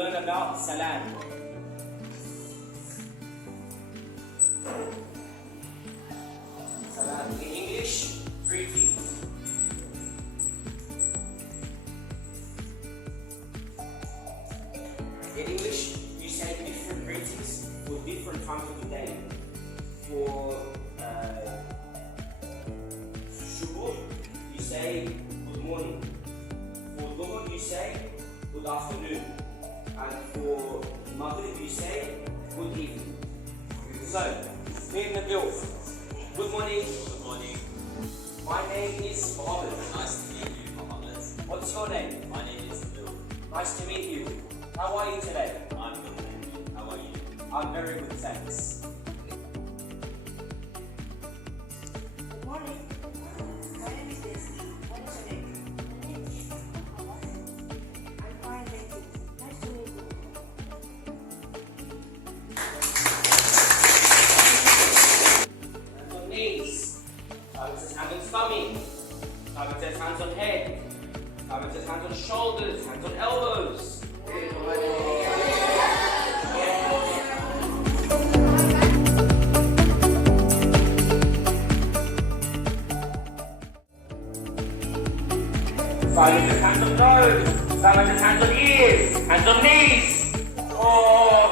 learn about salam. Salam in English, greetings. In English, you say different greetings for different times of the day. For shubuh, you say good morning. For dhuhr, you say good afternoon. And for maghrib, you say good evening. So, me and Nabil, good morning. Good morning. My name is Mohammed. Nice to meet you, Mohammed. What's your name? My name is Bill. Nice to meet you. How are you today? I'm good, thank you. How are you? I'm very good, thanks. Good morning. My name is Daisy. What is your name? My name is Mohammed. I'm fine, thank you. Nice to meet you. Hands on knees. Simon says hands on stomach. Simon says hands on head. Simon says hands on shoulders, hands on elbows. Simon says hands on nose. Simon says hands on ears, hands on knees. Oh.